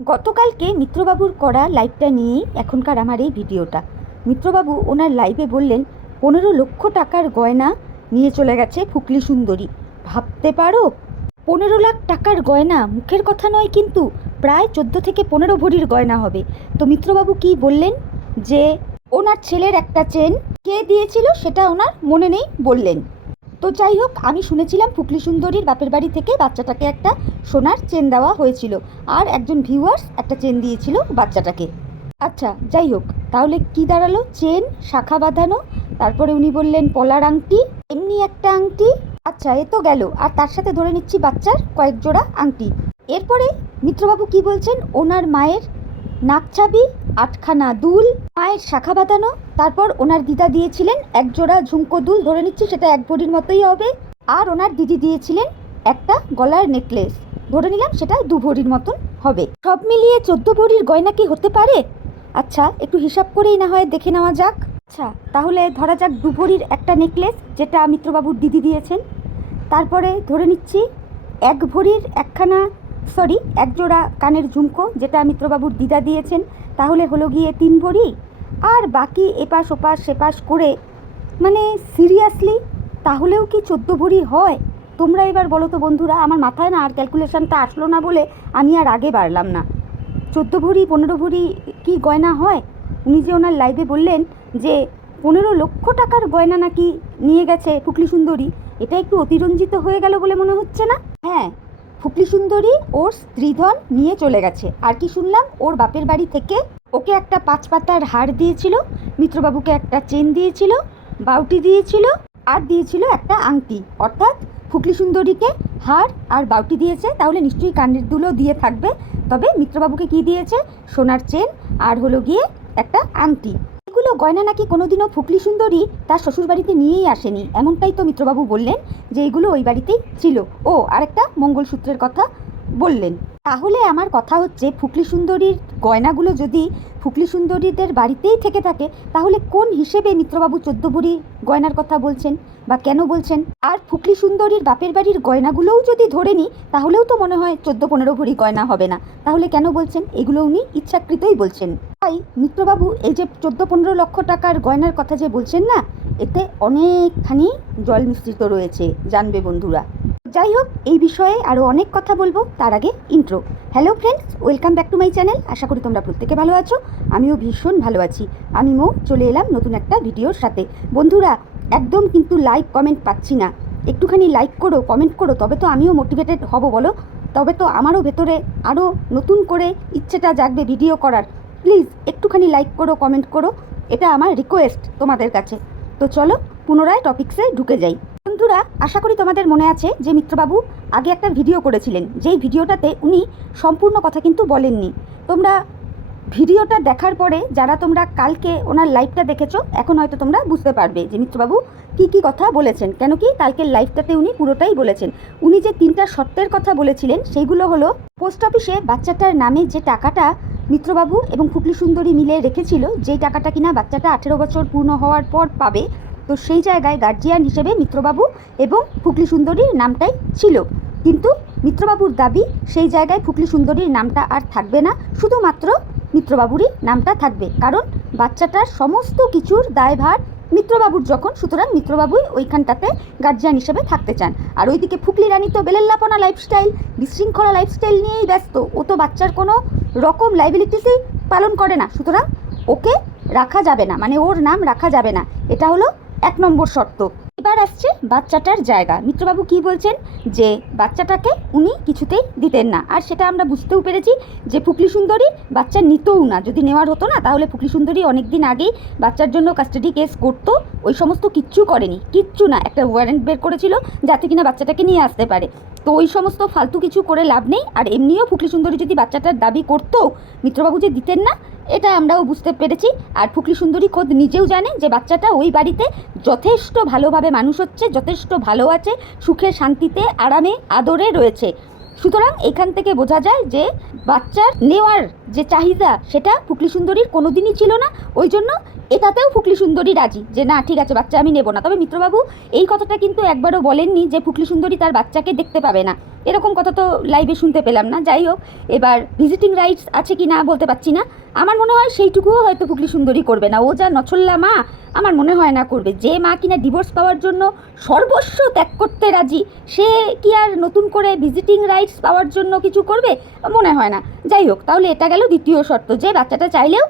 গতকালকে মিত্রবাবুর করা লাইভটা নিয়েই এখনকার আমার এই ভিডিওটা। মিত্রবাবু ওনার লাইভে বললেন, পনেরো লক্ষ টাকার গয়না নিয়ে চলে গেছে ফুকলি সুন্দরী। ভাবতে পারো, পনেরো লাখ টাকার গয়না মুখের কথা নয় কিন্তু প্রায় চোদ্দ থেকে পনেরো ভরির গয়না হবে। তো মিত্রবাবু কি বললেন? যে ওনার ছেলের একটা চেন কে দিয়েছিল সেটা ওনার মনে নেই বললেন। তো যাই হোক, আমি শুনেছিলাম ফুকলি সুন্দরীর বাপের বাড়ি থেকে বাচ্চাটাকে একটা সোনার চেন দেওয়া হয়েছিল আর একজন ভিউয়ার্স একটা চেন দিয়েছিল বাচ্চাটাকে। আচ্ছা যাই হোক, তাহলে কি দাঁড়াল? চেন, শাখা বাঁধানো, তারপরে উনি বললেন পলার আংটি, এমনি একটা আংটি। আচ্ছা এ তো গেল, আর তার সাথে ধরে নিচ্ছি বাচ্চার কয়েক জোড়া আংটি। এরপরে মিত্রবাবু কি বলছেন? ওনার মায়ের নাকছাবি আটখানা দুল মায়ের শাখা বাঁধানো, তারপর ওনার দিদা দিয়েছিলেন এক জোড়া ঝুমকো দুল ধরে নিচ্ছি, সেটা এক ভরির মতোই হবে। আর ওনার দিদি দিয়েছিলেন একটা গলার নেকলেস, ধরে নিলাম সেটা দু ভরির মতন হবে। সব মিলিয়ে চোদ্দ ভরির গয়না কি হতে পারে? আচ্ছা একটু হিসাব করেই না হয় দেখে নেওয়া যাক। আচ্ছা তাহলে ধরা যাক দু ভরির একটা নেকলেস, যেটা মিত্রবাবুর দিদি দিয়েছেন। তারপরে ধরে নিচ্ছি, এক ভরির একখানা সরি এক জোড়া কানের ঝুমকো যেটা মিত্রবাবুর দিদা দিয়েছেন, তাহলে হলো গিয়ে তিন ভরি। আর বাকি এপাশ ওপাশ সেপাশ করে মানে সিরিয়াসলি তাহলেও কি চোদ্দ ভরি হয়? তোমরা এবার বলো তো বন্ধুরা, আমার মাথায় না আর ক্যালকুলেশনটা আসলো না বলে আমি আর আগে বাড়লাম না। চোদ্দ ভরি, পনেরো ভরি কি গয়না হয়? উনি যে ওনার লাইভে বললেন যে, পনেরো লক্ষ টাকার গয়না নাকি নিয়ে গেছে ফুকলি সুন্দরী, এটা একটু অতিরঞ্জিত হয়ে গেল বলে মনে হচ্ছে না? হ্যাঁ ফুকলি সুন্দরী ওর স্ত্রীধন নিয়ে চলে গেছে। আর কি শুনলাম? ওর বাপের বাড়ি থেকে ওকে একটা পাঁচ পাতার হার দিয়েছিল, মিত্রবাবুকে একটা চেন দিয়েছিল, বাউটি দিয়েছিল, আর দিয়েছিল একটা আংটি। অর্থাৎ ফুকলি সুন্দরীকে হার আর বাউটি দিয়েছে, তাহলে নিশ্চয়ই কানের দুলো দিয়ে থাকবে। তবে মিত্রবাবুকে কি দিয়েছে? সোনার চেন, আর হলো গিয়ে একটা আংটি। এগুলো গয়না নাকি কোনোদিনও ফুকলি সুন্দরী তার শ্বশুরবাড়িতে নিয়েই আসেনি। এমনটাই তো মিত্রবাবু বললেন যে এগুলো ওই বাড়িতেই ছিল। ও, আরেকটা মঙ্গলসূত্রের কথা বললেন। তাহলে আমার কথা হচ্ছে, ফুকলি সুন্দরীর গয়নাগুলো যদি ফুকলি সুন্দরীদের বাড়িতেই থেকে থাকে, তাহলে কোন হিসেবে মিত্রবাবু চোদ্দ গয়নার কথা বলছেন? বা কেন বলছেন? আর ফুকলি সুন্দরীর বাপের বাড়ির গয়নাগুলোও যদি ধরে নিই তাহলেও তো মনে হয় চোদ্দ পনেরো ভরি গয়না হবে না। তাহলে কেন বলছেন? এগুলো উনি ইচ্ছাকৃতই বলছেন। তাই মিত্রবাবু, এই যে চোদ্দ পনেরো লক্ষ টাকার গয়নার কথা যে বলছেন না, এতে অনেকখানি জল মিশ্রিত রয়েছে, জানবে বন্ধুরা। যাই হোক, এই বিষয়ে আরও অনেক কথা বলব, তার আগে intro hello friends welcome back to my channel আশা করি তোমরা প্রত্যেকে ভালো আছো। আমিও ভীষণ ভালো আছি। আমি মো, চলে এলাম নতুন একটা ভিডিওর সাথে। বন্ধুরা একদম কিন্তু লাইক কমেন্ট পাচ্ছি না। একটুখানি লাইক করো কমেন্ট করো, তবে তো আমিও মোটিভেটেড হব বলো। তবে তো আমারও ভেতরে আরও নতুন করে ইচ্ছেটা জাগবে ভিডিও করার। প্লিজ একটুখানি লাইক করো কমেন্ট করো। এটা আমার রিকোয়েস্ট তোমাদের কাছে। তো চলো, পুনরায় টপিক্সে ঢুকে যাই। বন্ধুরা, আশা করি তোমাদের মনে আছে যে মিত্রবাবু আগে একটা ভিডিও করেছিলেন। যেই ভিডিওটাতে উনি সম্পূর্ণ কথা কিন্তু বলেননি। তোমরা ভিডিওটা দেখার পরে যারা তোমরা কালকে ওনার লাইভটা দেখেছ, এখন হয়তো তোমরা বুঝতে পারবে যে মিত্রবাবু কি কি কথা বলেছেন। কেন কি কালকের লাইভটাতে উনি পুরোটাই বলেছেন। উনি যে তিনটা শর্তের কথা বলেছিলেন, সেইগুলো হলো পোস্ট অফিসে বাচ্চাটার নামে যে টাকাটা মিত্রবাবু এবং ফুকলি সুন্দরী মিলে রেখেছিল, যেই টাকাটা কিনা বাচ্চাটা আঠেরো বছর পূর্ণ হওয়ার পর পাবে, তো সেই জায়গায় গার্জিয়ান হিসেবে মিত্রবাবু এবং ফুকলি সুন্দরীর নামটাই ছিল। কিন্তু মিত্রবাবুর দাবি, সেই জায়গায় ফুকলি সুন্দরীর নামটা আর থাকবে না। শুধুমাত্র মিত্রবাবুরই নামটা থাকবে। কারণ বাচ্চাটার সমস্ত কিছুর দায়ভার মিত্রবাবুর যখন। সুতরাং মিত্রবাবুই ওইখানটাতে গার্জিয়ান হিসেবে থাকতে চান। আর ওইদিকে ফুকলি রানী তো বেলেল্লাপনা লাইফস্টাইল বিশৃঙ্খলা লাইফস্টাইল নিয়েই ব্যস্ত। ও তো বাচ্চার কোনো রকম লাইবিলিটিসই পালন করে না। সুতরাং ওকে রাখা যাবে না। মানে ওর নাম রাখা যাবে না। এটা হলো এক নম্বর শর্ত। এবার আসছে বাচ্চাটার জায়গা। মিত্রবাবু কি বলছেন? যে বাচ্চাটাকে উনি কিছুতেই দিতেন না। আর সেটা আমরা বুঝতেও পেরেছি যে ফুকলি সুন্দরী বাচ্চা নিতও না। যদি নেওয়ার হতো না, তাহলে ফুকলি সুন্দরী অনেক দিন আগেই বাচ্চার জন্য কাস্টাডি কেস করতো। ওই সমস্ত কিচ্ছু করেনি। কিচ্ছু না। একটা ওয়ারেন্ট বের করেছিল যাতে কিনা বাচ্চাটাকে নিয়ে আসতে পারে। তো ওই সমস্ত ফালতু কিছু করে লাভ নেই। আর এমনিও ফুকলি সুন্দরী যদি বাচ্চাটার দাবি করতো, মিত্রবাবু যে দিতেন না, এটা আমরাও বুঝতে পেরেছি। আর ফুকলি সুন্দরী খোদ নিজেও জানে যে বাচ্চাটা ওই বাড়িতে যথেষ্ট ভালোভাবে মানুষ হচ্ছে, যথেষ্ট ভালো আছে, সুখে, শান্তিতে, আরামে, আদরে রয়েছে। সুতরাং এখান থেকে বোঝা যায় যে বাচ্চার নেওয়ার যে চাহিদা সেটা ফুকলি সুন্দরীর কোনোদিনই ছিল না, ওই জন্য এটাতেও ফুকলি সুন্দরী রাজি। যে না, ঠিক আছে, বাচ্চা আমি নেব না। তবে মিত্রবাবু, এই কথাটা কিন্তু একবারও বলেননি যে ফুকলি সুন্দরী তার বাচ্চাকে দেখতে পাবে না। এরকম কথা তো লাইভে শুনতে পেলাম না। যাই হোক, এবার ভিজিটিং রাইটস আছে কি না বলতে পারছি না। আমার মনে হয় সেইটুকুও হয়তো ফুকলি সুন্দরী করবে না। ও যা নছল্লা মা, আমার মনে হয় না করবে। যে মা কিনা ডিভোর্স পাওয়ার জন্য সর্বস্ব ত্যাগ করতে রাজি, সে কি আর নতুন করে ভিজিটিং রাইটস পাওয়ার জন্য কিছু করবে? মনে হয় না। যাই হোক, তাহলে এটা গেল দ্বিতীয় শর্ত, যে বাচ্চাটা চাইলেও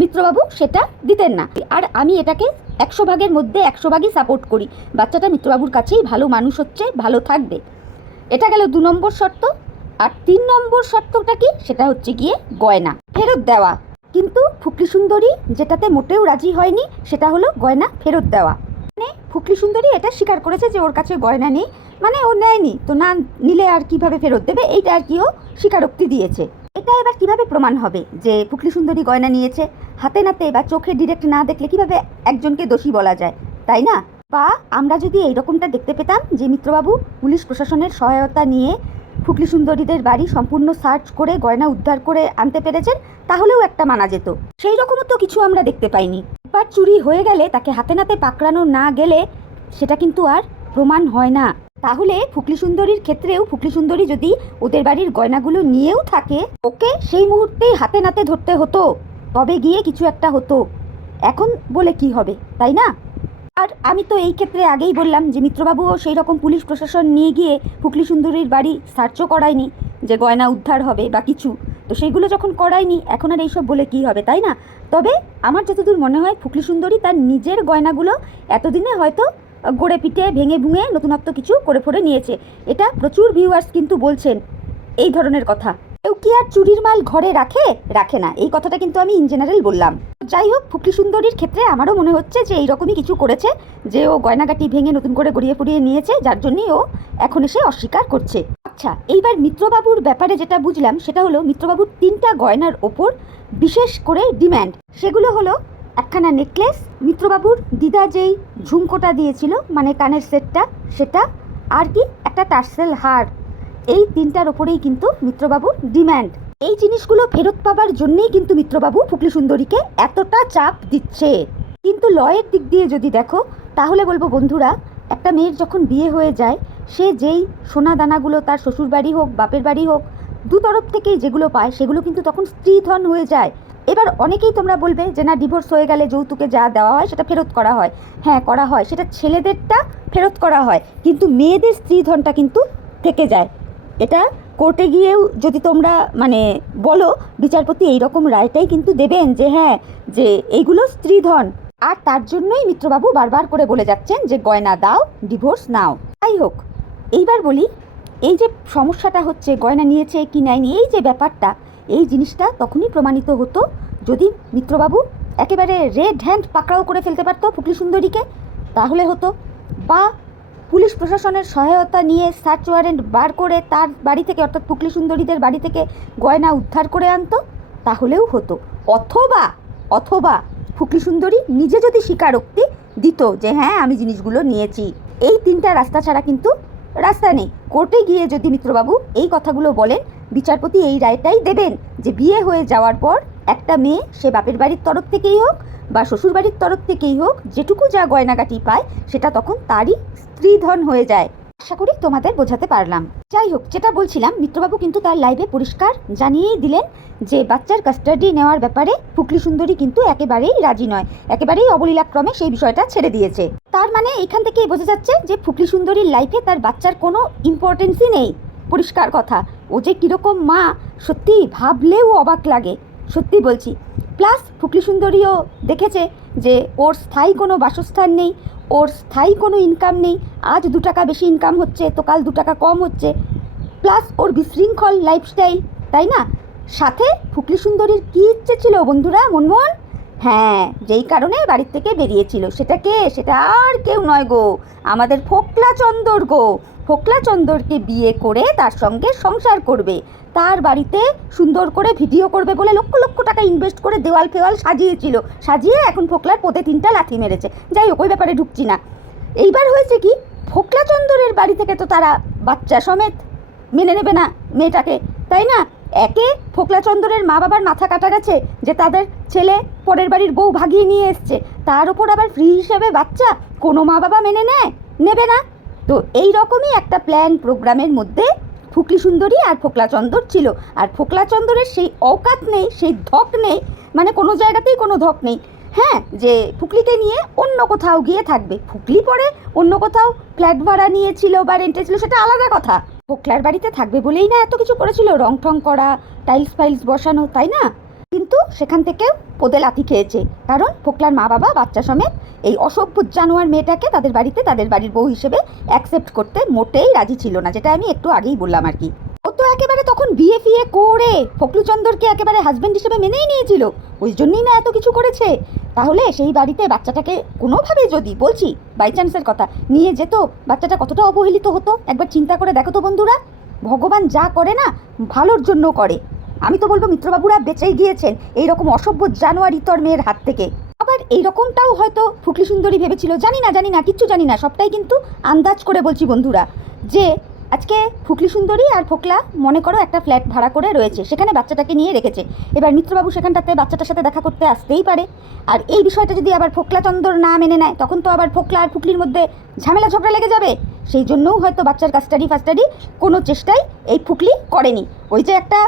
মিত্রবাবু সেটা দিতেন না। আর আমি এটাকে একশো ভাগের মধ্যে একশো ভাগই সাপোর্ট করি। বাচ্চাটা মিত্রবাবুর কাছেই ভালো মানুষ হচ্ছে, ভালো থাকবে। এটা গেল দু নম্বর শর্ত। আর তিন নম্বর শর্তটা কি? সেটা হচ্ছে গিয়ে গয়না। ফেরত দেওয়া। কিন্তু ফুকলি সুন্দরী যেটাতে মোটেও রাজি হয়নি, সেটা হলো গয়না ফেরত দেওয়া। মানে ফুকলি সুন্দরী এটা স্বীকার করেছে যে ওর কাছে গয়না নেই। মানে ও নেয়নি। তো না নিলে আর কীভাবে ফেরত দেবে? এইটা আর কি ও স্বীকারোক্তি দিয়েছে। এটা এবার কীভাবে প্রমাণ হবে যে ফুকলি সুন্দরী গয়না নিয়েছে? হাতে নাতে বা চোখে ডিরেক্ট না দেখলে কীভাবে একজনকে দোষী বলা যায়? তাই না? বা আমরা যদি এইরকমটা দেখতে পেতাম যে মিত্রবাবু পুলিশ প্রশাসনের সহায়তা নিয়ে ফুকলি সুন্দরীদের বাড়ি সম্পূর্ণ সার্চ করে গয়না উদ্ধার করে আনতে পেরেছেন, তাহলেও একটা মানা যেত। সেই রকমও তো কিছু আমরা দেখতে পাইনি। এবার চুরি হয়ে গেলে তাকে হাতে নাতে পাকড়ানো না গেলে সেটা কিন্তু আর প্রমাণ হয় না। তাহলে ফুকলি সুন্দরীর ক্ষেত্রেও ফুকলি সুন্দরী যদি ওদের বাড়ির গয়নাগুলো নিয়েও থাকে, ওকে সেই মুহূর্তেই হাতে নাতে ধরতে হতো। তবে গিয়ে কিছু একটা হতো। এখন বলে কি হবে, তাই না? আর আমি তো এই ক্ষেত্রে আগেই বললাম যে মিত্রবাবুও সেই রকম পুলিশ প্রশাসন নিয়ে গিয়ে ফুকলি সুন্দরীর বাড়ি সার্চও করায়নি, যে গয়না উদ্ধার হবে বা কিছু। তো সেইগুলো যখন করায়নি, এখন আর এইসব বলে কি হবে, তাই না? তবে আমার যতদূর মনে হয়, ফুকলি সুন্দরী তার নিজের গয়নাগুলো এতদিনে হয়তো গড়ে পিটে, ভেঙে ভুঙে নতুনত্ব কিছু করে ফোরে নিয়েছে। এটা প্রচুর ভিউয়ার্স কিন্তু বলছেন এই ধরনের কথা। কেউ কি আর চুরির মাল ঘরে রাখে? রাখে না। এই কথাটা কিন্তু আমি ইন জেনারেল বললাম। যাই হোক ফুকলি সুন্দরীর ক্ষেত্রে আমারও মনে হচ্ছে যে এইরকমই কিছু করেছে, যে ও গয়নাগাটি ভেঙে নতুন করে গড়িয়ে ফুরিয়ে নিয়েছে, যার জন্যই ও এখন এসে অস্বীকার করছে। আচ্ছা এইবার মিত্রবাবুর ব্যাপারে যেটা বুঝলাম, সেটা হলো মিত্রবাবুর তিনটা গয়নার ওপর বিশেষ করে ডিম্যান্ড সেগুলো হলো একখানা নেকলেস মিত্রবাবুর দিদা যেই ঝুমকোটা দিয়েছিল মানে কানের সেটটা, সেটা, আর কি একটা টার্সেল হার। এই তিনটার ওপরেই কিন্তু মিত্রবাবুর ডিম্যান্ড এই জিনিসগুলো ফেরত পাবার জন্যেই কিন্তু মিত্রবাবু ফুকলি সুন্দরীকে এতটা চাপ দিচ্ছে। কিন্তু লয়ের দিক দিয়ে যদি দেখো, তাহলে বলব বন্ধুরা, একটা মেয়ের যখন বিয়ে হয়ে যায়, সে যেই সোনা দানাগুলো তার শ্বশুর বাড়ি হোক, বাপের বাড়ি হোক, দু তরফ থেকেই যেগুলো পায়, সেগুলো কিন্তু তখন স্ত্রীধন হয়ে যায়। এবার অনেকেই তোমরা বলবে যে, না ডিভোর্স হয়ে গেলে যৌতুকে যা দেওয়া হয় সেটা ফেরত করা হয়। হ্যাঁ করা হয়। সেটা ছেলেদেরটা ফেরত করা হয়। কিন্তু মেয়েদের স্ত্রীধনটা কিন্তু থেকে যায়। এটা কোর্টে গিয়েও যদি তোমরা মানে বলো, বিচারপতি এই রকম রায়টাই কিন্তু দেবেন যে হ্যাঁ যে এইগুলো স্ত্রীধন। আর তার জন্যই মিত্রবাবু বারবার করে বলে যাচ্ছেন যে, গয়না দাও ডিভোর্স নাও। যাই হোক, এইবার বলি, এই যে সমস্যাটা হচ্ছে, গয়না নিয়েছে কি নেয়নি এই যে ব্যাপারটা এই জিনিসটা তখনই প্রমাণিত হতো যদি মিত্রবাবু একেবারে রেড হ্যান্ড পাকড়াও করে ফেলতে পারতো ফুকলি সুন্দরীকে, তাহলে হতো। বা পুলিশ প্রশাসনের সহায়তা নিয়ে সার্চ ওয়ারেন্ট বার করে তার বাড়ি থেকে, অর্থাৎ পুকলি সুন্দরীদের বাড়ি থেকে গয়না উদ্ধার করে আনতো, তাহলেও হতো। অথবা অথবা ফুকলি সুন্দরী নিজে যদি স্বীকারোক্তি দিত যে হ্যাঁ আমি জিনিসগুলো নিয়েছি। এই তিনটা রাস্তা ছাড়া কিন্তু রাস্তা নেই। কোর্টে গিয়ে যদি মিত্রবাবু এই কথাগুলো বলেন বিচারপতি এই রায়টাই দেবেন যে বিয়ে হয়ে যাওয়ার পর একটা মেয়ে সে বাপের বাড়ির তরফ থেকেই হোক বা শ্বশুর বাড়ির তরফ থেকেই হোক, যেটুকু যা গয়নাগাটি পায়, সেটা তখন তারই স্ত্রীধন হয়ে যায়। আশা করি তোমাদের বোঝাতে পারলাম। যাই হোক, যেটা বলছিলাম, মিত্রবাবু কিন্তু তার লাইভে পরিষ্কার জানিয়েই দিলেন যে বাচ্চার কাস্টাডি নেওয়ার ব্যাপারে ফুকলি সুন্দরী কিন্তু একেবারেই রাজি নয়। একেবারেই অবলীলাক্রমে সেই বিষয়টা ছেড়ে দিয়েছে। তার মানে এখান থেকেই বোঝা যাচ্ছে যে ফুকলি সুন্দরীর লাইফে তার বাচ্চার কোনো ইম্পর্টেন্সই নেই। পরিষ্কার কথা। ও যে কীরকম মা সত্যি ভাবলেও অবাক লাগে। সত্যি বলছি প্লাস ফুকলি সুন্দরীও দেখেছে যে ওর স্থায়ী কোনো বাসস্থান নেই, ওর স্থায়ী কোনো ইনকাম নেই, আজ দু টাকা বেশি ইনকাম হচ্ছে, তো কাল দু টাকা কম হচ্ছে। প্লাস ওর বিশৃঙ্খল লাইফস্টাইল তাই না? সাথে ফুকলি সুন্দরীর কী ইচ্ছে ছিল বন্ধুরা, মনমোহন? হ্যাঁ যেই কারণে বাড়ির থেকে বেরিয়েছিল। সেটা কে? সেটা আর কেউ নয় গো। আমাদের ফোকলা চন্দর গো। ফোকলা চন্দরকে বিয়ে করে তার সঙ্গে সংসার করবে। তার বাড়িতে সুন্দর করে ভিডিও করবে বলে লক্ষ লক্ষ টাকা ইনভেস্ট করে দেওয়াল ফেওয়াল সাজিয়েছিল। সাজিয়ে এখন ফোকলার পোতে তিনটা লাথি মেরেছে। যাই হোক, ওই ব্যাপারে ঢুকছি না। এইবার হয়েছে কি ফোকলা চন্দরের বাড়ি থেকে তো তারা বাচ্চা সমেত মেনে নেবে না মেয়েটাকে, তাই না? একে ফোকলা চন্দরের মা বাবার মাথা কাটা গেছে, যে তাদের ছেলে পরের বাড়ির বউ ভাগিয়ে নিয়ে এসছে। তার উপর আবার ফ্রি হিসেবে বাচ্চা কোনো মা বাবা মেনে নেয়? নেবে না। তো এই রকমই একটা প্ল্যান প্রোগ্রামের মধ্যে ফুকলি সুন্দরী আর ফোকলা চন্দর ছিল। আর ফোকলা চন্দরের সেই অকাত নেই, সেই ধক নেই মানে কোনো জায়গাতেই কোনো ধক নেই। হ্যাঁ যে ফুকলিকে নিয়ে অন্য কোথাও গিয়ে থাকবে। ফুকলি পরে অন্য কোথাও ফ্ল্যাট ভাড়া নিয়েছিল বা রেন্টে ছিল, সেটা আলাদা কথা। ফোকলার বাড়িতে থাকবে বলেই না এত কিছু করেছিল? রং ঠং করা টাইলস ফাইলস বসানো, তাই না? কিন্তু সেখান থেকেও পোদে লাথি খেয়েছে। কারণ ফোকলার মা বাবা, বাচ্চা সমেত এই অসভ্য জানোয়ার মেয়েটাকে তাদের বাড়িতে তাদের বাড়ির বউ হিসেবে অ্যাকসেপ্ট করতে মোটেই রাজি ছিল না, যেটা আমি একটু আগেই বললাম আর কি। ও তো একেবারে তখন বিয়ে ফিয়ে করে, ফকলুচন্দরকে একেবারে হাজব্যান্ড হিসেবে মেনেই নিয়েছিল। ওই জন্যই না এত কিছু করেছে। তাহলে সেই বাড়িতে বাচ্চাটাকে কোনোভাবে যদি বলছি বাই চান্সের কথা, নিয়ে যেত, বাচ্চাটা কতটা অবহেলিত হতো? একবার চিন্তা করে দেখো তো বন্ধুরা। ভগবান যা করে না, ভালোর জন্য করে। আমি তো বলব মিত্রবাবুরা বেঁচেই গিয়েছেন এই রকম অসভ্য জানোয়ার ইতর মেয়ের হাত থেকে। আবার এই রকমটাও হয়তো ফুকলি সুন্দরী ভেবেছিল, জানি না জানি না, কিচ্ছু জানি না, সবটাই কিন্তু আন্দাজ করে বলছি বন্ধুরা, যে আজকে ফুকলি সুন্দরী আর ফোকলা, মনে করো একটা ফ্ল্যাট ভাড়া করে রয়েছে, সেখানে বাচ্চাটাকে নিয়ে রেখেছে। এবার মিত্রবাবু সেখানটাতে বাচ্চাটার সাথে দেখা করতে আসতেই পারে। আর এই বিষয়টা যদি আবার ফোকলা চন্দর না মেনে নেয়, তখন তো আবার ফোকলা আর ফুকলির মধ্যে ঝামেলা ঝগড়া লেগে যাবে। সেই জন্যও হয়তো বাচ্চার কাস্টাডি ফাস্টাডি কোনো চেষ্টাই এই ফুকলি করেনি। ওই যে একটা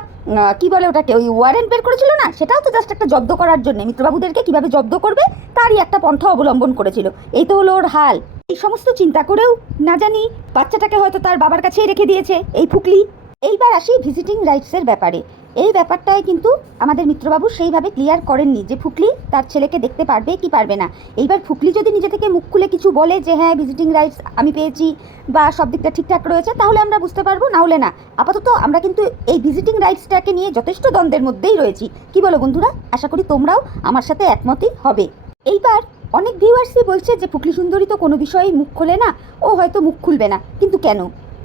কি বলে ওটাকে, ওই ওয়ারেন্ট বের করেছিল না? সেটাও তো জাস্ট একটা জব্দ করার জন্য। মিত্রবাবুদেরকে কীভাবে জব্দ করবে? তারই একটা পন্থা অবলম্বন করেছিল। এই তো হলো ওর হাল। এই সমস্ত চিন্তা করেও না জানি বাচ্চাটাকে হয়তো তার বাবার কাছেই রেখে দিয়েছে এই ফুকলি। এইবার আসি ভিজিটিং রাইটসের ব্যাপারে। এই ব্যাপারটায় কিন্তু আমাদের মিত্রবাবু সেইভাবে ক্লিয়ার করেননি যে ফুকলি তার ছেলেকে দেখতে পারবে কি পারবে না। এইবার ফুকলি যদি নিজে থেকে মুখ খুলে কিছু বলে যে হ্যাঁ ভিজিটিং রাইটস আমি পেয়েছি বা সব দিকটা ঠিকঠাক রয়েছে, তাহলে আমরা বুঝতে পারব, না হলে না। আপাতত আমরা কিন্তু এই ভিজিটিং রাইটসটাকে নিয়ে যথেষ্ট দ্বন্দ্বের মধ্যেই রয়েছি। কি বলো বন্ধুরা? আশা করি তোমরাও আমার সাথে একমতই হবে। এইবার অনেক ভিউয়ার্সই বলছে যে, ফুকলি সুন্দরী তো কোনো বিষয়েই মুখ খোলে না। ও হয়তো মুখ খুলবে না। কিন্তু কেন?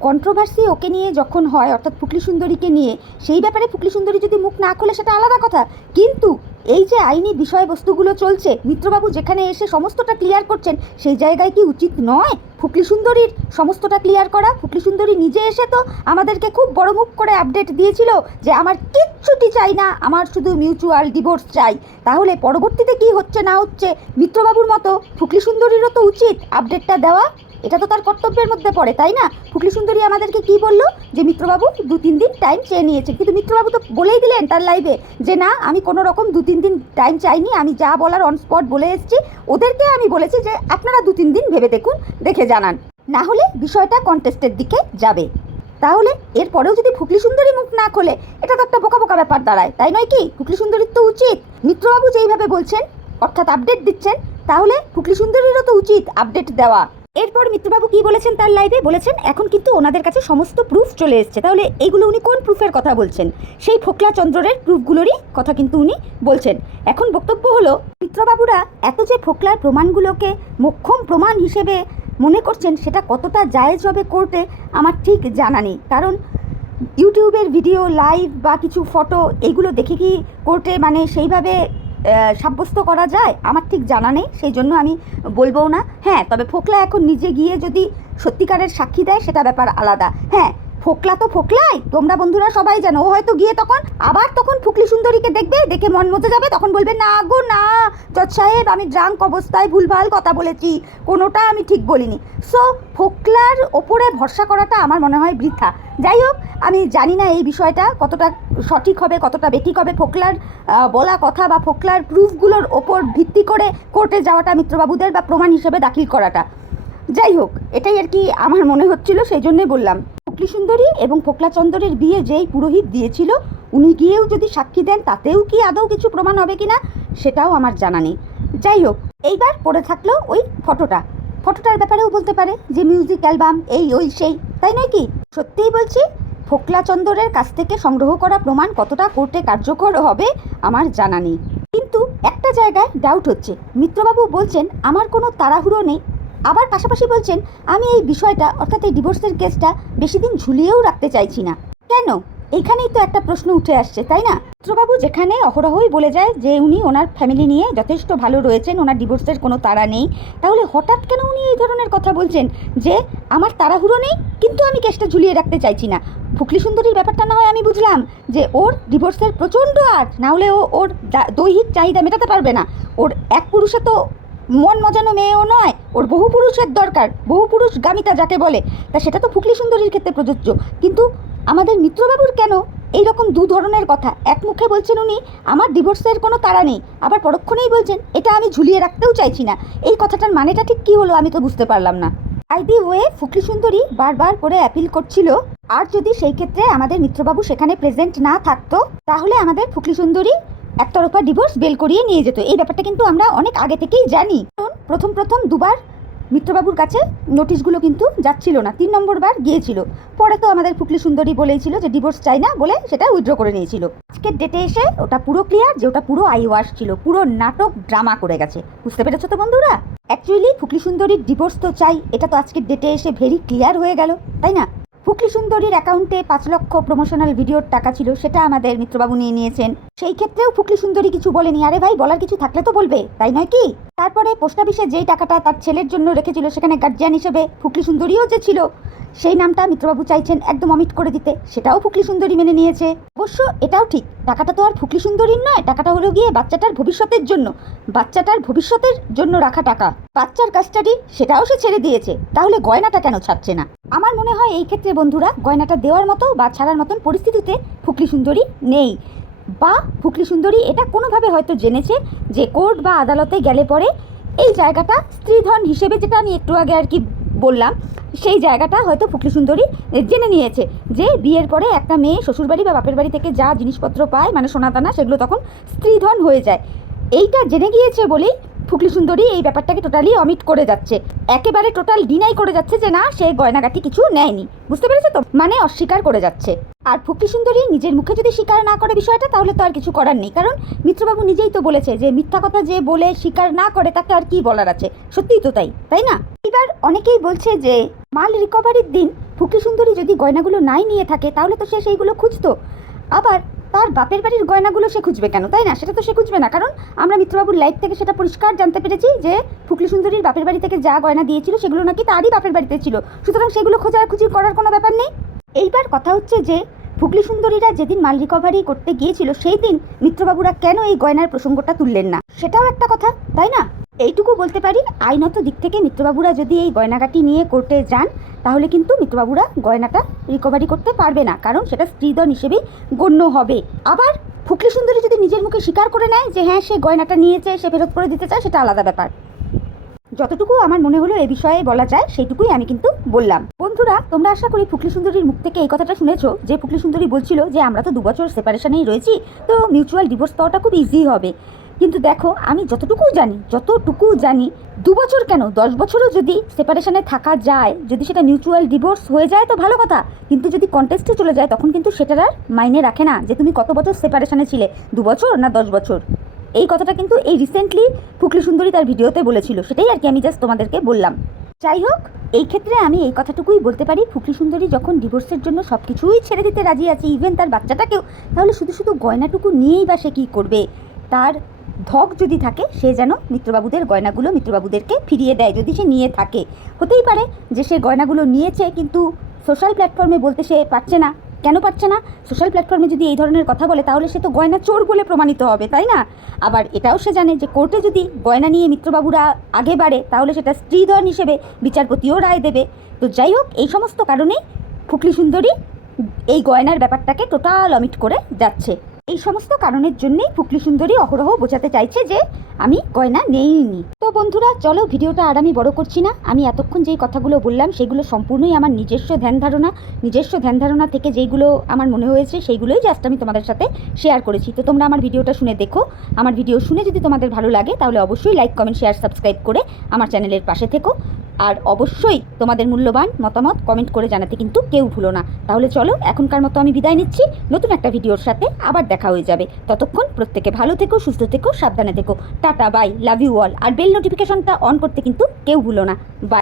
কন্ট্রোভার্সি ওকে নিয়ে যখন হয়, অর্থাৎ ফুকলি সুন্দরীকে নিয়ে, সেই ব্যাপারে ফুকলি সুন্দরী যদি মুখ না খোলে, সেটা আলাদা কথা। কিন্তু এই যে আইনি বিষয়বস্তুগুলো চলছে, মিত্রবাবু যেখানে এসে সমস্তটা ক্লিয়ার করছেন, সেই জায়গায় কি উচিত নয় ফুকলি সুন্দরীর সমস্তটা ক্লিয়ার করা? ফুকলি সুন্দরী নিজে এসে তো আমাদেরকে খুব বড় মুখ করে আপডেট দিয়েছিল যে আমার কিচ্ছুটি চাই না, আমার শুধু মিউচুয়াল ডিভোর্স চাই। তাহলে পরবর্তীতে কি হচ্ছে না হচ্ছে, মিত্রবাবুর মতো ফুকলি সুন্দরীরও তো উচিত আপডেটটা দেওয়া? এটা তো তার কর্তব্যের মধ্যে পড়ে, তাই না? ফুকলি সুন্দরী আমাদেরকে কি বলল? যে মিত্রবাবু দু তিন দিন টাইম চেয়ে নিয়েছে। কিন্তু মিত্রবাবু তো বলেই দিলেন তার লাইভে যে, না, আমি কোনো রকম দু তিন দিন টাইম চাইনি, আমি যা বলার অন স্পট বলে এসেছি, ওদেরকে আমি বলেছি যে, আপনারা দু তিন দিন ভেবে দেখুন, দেখে জানান। না হলে বিষয়টা কন্টেস্টের দিকে যাবে। তাহলে এরপরেও যদি ফুকলি সুন্দরী মুখ না খোলে, এটা তো একটা বোকা বোকা ব্যাপার দাঁড়ায়, তাই নয় কি? ফুকলি সুন্দরীর তো উচিত। মিত্রবাবু যেইভাবে বলছেন, অর্থাৎ আপডেট দিচ্ছেন, তাহলে ফুকলি সুন্দরীরও তো উচিত আপডেট দেওয়া। এরপর মিত্রবাবু কি বলেছেন তার লাইভে বলেছেন, এখন কিন্তু ওনাদের কাছে সমস্ত প্রুফ চলে এসছে। তাহলে এইগুলো উনি কোন প্রুফের কথা বলছেন? সেই ফোকলা চন্দ্রের প্রুফগুলোরই কথা কিন্তু উনি বলছেন। এখন বক্তব্য হলো, মিত্রবাবুরা এত যে ফোকলার প্রমাণগুলোকে মোক্ষম প্রমাণ হিসেবে মনে করছেন, সেটা কতটা জায়েজ হবে কোর্টে আমার ঠিক জানা নেই। কারণ ইউটিউবের ভিডিও লাইভ বা কিছু ফটো এইগুলো দেখে কি কোর্টে মানে সেইভাবে সাব্যস্ত করা যায়, আমার ঠিক জানা নেই সেই জন্য আমি বলব না। হ্যাঁ তবে ফোকলা এখন নিজে গিয়ে যদি সত্যিকারের সাক্ষী দেয়, সেটা ব্যাপার আলাদা। হ্যাঁ ফোকলা তো ফোকলাই। তোমরা বন্ধুরা সবাই জানো, ও হয়তো গিয়ে তখন, আবার তখন ফুকলি সুন্দরীকে দেখবে, দেখে মন মতো যাবে, তখন বলবে, না গো, না। জজ সাহেব, আমি ড্রাঙ্ক অবস্থায় ভুলভাল কথা বলেছি, কোনোটা আমি ঠিক বলিনি। সো ফোকলার ওপরে ভরসা করাটা আমার মনে হয় বৃথা। যাই হোক, আমি জানি না এই বিষয়টা, কতটা সঠিক হবে, কতটা বেঠিক হবে। ফোকলার বলা কথা বা ফোকলার প্রুফগুলোর ওপর ভিত্তি করে কোর্টে যাওয়াটা মিত্রবাবুদের বা প্রমাণ হিসেবে দাখিল করাটা। যাই হোক, এটাই আর কি আমার মনে হচ্ছিল, সেই জন্যই বললাম। ফুকলি সুন্দরী এবং ফোকলা চন্দরের বিয়ে যেই পুরোহিত দিয়েছিল, উনি গিয়েও যদি সাক্ষী দেন, তাতেও কি আদৌ কিছু প্রমাণ হবে কিনা, সেটাও আমার জানা নেই। যাই হোক, এইবার পড়ে থাকল ওই ফটোটা। ফটোটার ব্যাপারেও বলতে পারে যে মিউজিক অ্যালবাম, এই, ওই, সেই, তাই নয় কি? সত্যিই বলছি, ফোকলা চন্দরের কাছ থেকে সংগ্রহ করা প্রমাণ কতটা কোর্টে কার্যকর হবে আমার জানা নেই। কিন্তু একটা জায়গায় ডাউট হচ্ছে। মিত্রবাবু বলছেন, আমার কোনো তাড়াহুড়ো নেই আবার পাশাপাশি বলছেন, আমি এই বিষয়টা, অর্থাৎ এই ডিভোর্সের কেসটা বেশি দিন ঝুলিয়েও রাখতে চাইছি না। কেন? এখানেই তো একটা প্রশ্ন উঠে আসছে, তাই না? মিত্রবাবু যেখানে অহরহই বলে যায় যে উনি ওনার ফ্যামিলি নিয়ে যথেষ্ট ভালো রয়েছেন, ওনার ডিভোর্সের কোনো তাড়া নেই, তাহলে হঠাৎ কেন উনি এই ধরনের কথা বলছেন? যে আমার তাড়াহুড়ো নেই, কিন্তু আমি কেসটা ঝুলিয়ে রাখতে চাইছি না। ফুকলি সুন্দরীর ব্যাপারটা না হয় আমি বুঝলাম যে ওর ডিভোর্সের প্রচণ্ড আট না হলে ও ওর দৈহিক চাহিদা মেটাতে পারবে না। ওর এক পুরুষে তো মন মজানো মেয়েও নয়, ওর বহু পুরুষের দরকার। বহু পুরুষ গামিতা যাকে বলে, তা সেটা তো ফুকলি সুন্দরীর ক্ষেত্রে প্রযোজ্য। কিন্তু আমাদের মিত্রবাবুর কেন এই রকম দু ধরনের কথা? এক মুখে বলছেন উনি, আমার ডিভোর্সের কোনো তাড়া নেই। আবার পরক্ষণেই বলছেন, এটা আমি ঝুলিয়ে রাখতেও চাইছি না। এই কথাটার মানেটা ঠিক কী হলো আমি তো বুঝতে পারলাম না। আইডি ওয়ে ফুকলি সুন্দরী বারবার করে অ্যাপিল করছিল, আর যদি সেই ক্ষেত্রে আমাদের মিত্রবাবু সেখানে প্রেজেন্ট না থাকতো, তাহলে আমাদের ফুকলি সুন্দরী একতরফা ডিভোর্স বেল করিয়ে নিয়ে যেত। এই ব্যাপারটা কিন্তু আমরা অনেক আগে থেকেই জানি। কারণ প্রথম প্রথম দুবার মিত্রবাবুর কাছে নোটিশগুলো কিন্তু যাচ্ছিল না। তিন নম্বর বার গিয়েছিল। পরে তো আমাদের ফুকলি সুন্দরী বলেছিল যে ডিভোর্স চাই না বলে সেটা উইথড্র করে নিয়েছিল। আজকের ডেটে এসে ওটা পুরো ক্লিয়ার যে ওটা পুরো আই ওয়াশ ছিল। পুরো নাটক ড্রামা করে গেছে। বুঝতে পেরেছ তো বন্ধুরা? অ্যাকচুয়ালি ফুকলি সুন্দরীর ডিভোর্স তো চাই। এটা তো আজকের ডেটে এসে ভেরি ক্লিয়ার হয়ে গেল। তাই না? ফুকলি সুন্দরীর অ্যাকাউন্টে পাঁচ লক্ষ প্রমোশনাল ভিডিওর টাকা ছিল, সেটা আমাদের মিত্রবাবু নিয়ে নিয়েছেন। সেই ক্ষেত্রেও ফুকলি সুন্দরী কিছু বলেনি। আরে ভাই, বলার কিছু থাকলে তো বলবে, তাই নয় কি? তারপরে পোস্ট অফিসে যেই টাকাটা তার ছেলের জন্য রেখেছিল, সেখানে গার্জিয়ান হিসেবে ফুকলি সুন্দরীও যে ছিল, সেই নামটা মিত্রবাবু চাইছেন একদম অমিট করে দিতে। সেটাও ফুকলি সুন্দরী মেনে নিয়েছে। অবশ্য এটাও ঠিক, টাকাটা তো আর ফুকলি সুন্দরীর নয়, টাকাটা হলো গিয়ে বাচ্চাটার ভবিষ্যতের জন্য, বাচ্চাটার ভবিষ্যতের জন্য রাখা টাকা। বাচ্চার কাস্টাডি সেটাও সে ছেড়ে দিয়েছে। তাহলে গয়নাটা কেন ছাড়ছে না? আমার মনে হয় এই ক্ষেত্রে বন্ধুরা, গয়নাটা দেওয়ার মতো বা ছাড়ার মতন পরিস্থিতিতে ফুকলি সুন্দরী নেই। বা ফুকলি সুন্দরী, এটা কোনোভাবে হয়তো জেনেছে যে কোর্ট বা আদালতে গেলে পরে এই জায়গাটা স্ত্রীধন হিসেবে যেটা আমি একটু আগে আর কি বললাম, সেই জায়গাটা হয়তো ফুকলি সুন্দরী জেনে নিয়েছে যে বিয়ের পরে একটা মেয়ে শ্বশুরবাড়ি বা বাপের বাড়ি থেকে যা জিনিসপত্র পায় মানে সোনাদানা সেগুলো তখন স্ত্রীধন হয়ে যায়। এইটা জেনে গিয়েছে বলেই ফুকলি সুন্দরী এই ব্যাপারটাকে টোটালি অমিট করে যাচ্ছে। একেবারে টোটাল ডিনাই করে যাচ্ছে যে না, সে গয়নাগাটি কিছু নেয়নি। বুঝতে পেরেছ তো? মানে অস্বীকার করে যাচ্ছে। আর ফুকলি সুন্দরী নিজের মুখে যদি স্বীকার না করে বিষয়টা, তাহলে তো আর কিছু করার নেই। কারণ মিত্রবাবু নিজেই তো বলেছে যে, মিথ্যা কথা যে বলে স্বীকার না করে তাকে আর কি বলার আছে? সত্যিই তো তাই তাই না? এবার অনেকেই বলছে যে, মাল রিকভারির দিন ফুকলি সুন্দরী যদি গয়নাগুলো নাই নিয়ে থাকে, তাহলে তো সে সেইগুলো খুঁজতো। আবার তার বাপের বাড়ির গয়নাগুলো সে খুঁজবে কেন? তাই না? সেটা তো সে খুঁজবে না। কারণ আমরা মিত্রবাবুর লাইফ থেকে সেটা পরিষ্কার জানতে পেরেছি যে ফুকলি সুন্দরীর বাপের বাড়ি থেকে যা গয়না দিয়েছিল সেগুলো নাকি তারই বাপের বাড়িতে ছিল। সুতরাং সেগুলো খোঁজাখুঁজি করার কোনো ব্যাপার নেই। এইবার কথা হচ্ছে যে ফুকলি সুন্দরীরা যেদিন মাল রিকভারি করতে গিয়েছিল সেই দিন মিত্রবাবুরা কেন এই গয়নার প্রসঙ্গটা তুললেন না? সেটাও একটা কথা, তাই না? এইটুকু বলতে পারি, আইনত দিক থেকে মিত্রবাবুরা যদি এই গয়নাগাটি নিয়ে কোর্টে যান, তাহলে কিন্তু মিত্রবাবুরা গয়নাটা রিকভারি করতে পারবে না, কারণ সেটা স্ত্রীধন হিসেবেই গণ্য হবে। আবার ফুকলি সুন্দরী যদি নিজের মুখে স্বীকার করে নেয় যে হ্যাঁ সে গয়নাটা নিয়েছে, সে ফেরত করে দিতে চায়, সেটা আলাদা ব্যাপার। যতটুকু আমার মনে হলো এ বিষয়ে বলা যায়, সেইটুকুই আমি কিন্তু বললাম। বন্ধুরা, তোমরা আশা করি ফুকলি সুন্দরীর মুখ থেকে এই কথাটা শুনেছো, যে ফুকলি সুন্দরী বলছিল যে আমরা তো দু বছর সেপারেশনেই রয়েছি, তো মিউচুয়াল ডিভোর্স পাওয়াটা খুব ইজি হবে। কিন্তু দেখো, আমি যতটুকু জানি যতটুকু জানি দু বছর কেন? দশ বছরও যদি সেপারেশনে থাকা যায়, যদি সেটা মিউচুয়াল ডিভোর্স হয়ে যায়, তো ভালো কথা। কিন্তু যদি কন্টেস্টে চলে যায়, তখন কিন্তু সেটার আর মাইনে রাখে না, যে তুমি কত বছর সেপারেশনে ছিলে দু বছর না দশ বছর? এই কথাটা কিন্তু এই রিসেন্টলি ফুকলি সুন্দরী তার ভিডিওতে বলেছিল। সেটাই আর কি আমি জাস্ট তোমাদেরকে বললাম। যাই হোক, এই ক্ষেত্রে আমি এই কথাটুকুই বলতে পারি। ফুকলি সুন্দরী যখন ডিভোর্সের জন্য সব কিছুই ছেড়ে দিতে রাজি আছে ইভেন তার বাচ্চাটাকেও, তাহলে শুধু শুধু গয়নাটুকু নিয়েই বা সে কী করবে? তার ধক যদি থাকে, সে যেন মিত্রবাবুদের গয়নাগুলো মিত্রবাবুদেরকে ফিরিয়ে দেয়, যদি সে নিয়ে থাকে। হতেই পারে যে সে গয়নাগুলো নিয়েছে, কিন্তু সোশ্যাল প্ল্যাটফর্মে বলতে সে পারছে না। কেন পারছে না? সোশ্যাল প্ল্যাটফর্মে যদি এই ধরনের কথা বলে, তাহলে সে তো গয়না চোর বলে প্রমাণিত হবে, তাই না? আবার এটাও সে জানে যে কোর্টে যদি গয়না নিয়ে মিত্রবাবুরা আগে বাড়ে, তাহলে সেটা স্ত্রীধন হিসেবে বিচারপতিও রায় দেবে। তো যাই হোক, এই সমস্ত কারণেই ফুকলি সুন্দরী এই গয়নার ব্যাপারটাকে টোটাল অমিট করে যাচ্ছে। এই সমস্ত কারণের জন্যই ফুকলি সুন্দরী অহরহ বোঝাতে চাইছে যে আমি গয়না নেইনি। তো বন্ধুরা, চলো ভিডিওটা আর আমি বড় করছি না। আমি এতক্ষণ যেই কথাগুলো বললাম, সেগুলো সম্পূর্ণই আমার নিজস্ব ধ্যান ধারণা। নিজস্ব ধ্যান ধারণা থেকে যেইগুলো আমার মনে হয়েছে, সেইগুলোই জাস্ট আমি তোমাদের সাথে শেয়ার করেছি। তো তোমরা আমার ভিডিওটা শুনে দেখো। আমার ভিডিও শুনে যদি তোমাদের ভালো লাগে, তাহলে অবশ্যই লাইক কমেন্ট শেয়ার সাবস্ক্রাইব করে আমার চ্যানেলের পাশে থেকো। আর অবশ্যই তোমাদের মূল্যবান মতামত কমেন্ট করে জানাতে কিন্তু কেউ ভুলো না। তাহলে চলো, এখনকার মতো আমি বিদায় নিচ্ছি। নতুন একটা ভিডিওর সাথে আবার দেখা হয়ে যাবে। ততক্ষণ প্রত্যেকে ভালো থেকো, সুস্থ থেকো, সাবধানে থেকো। Tata bye love you all R bell নোটিফিকেশনটা অন করতে কিন্তু কেউ ভুলো না। বাই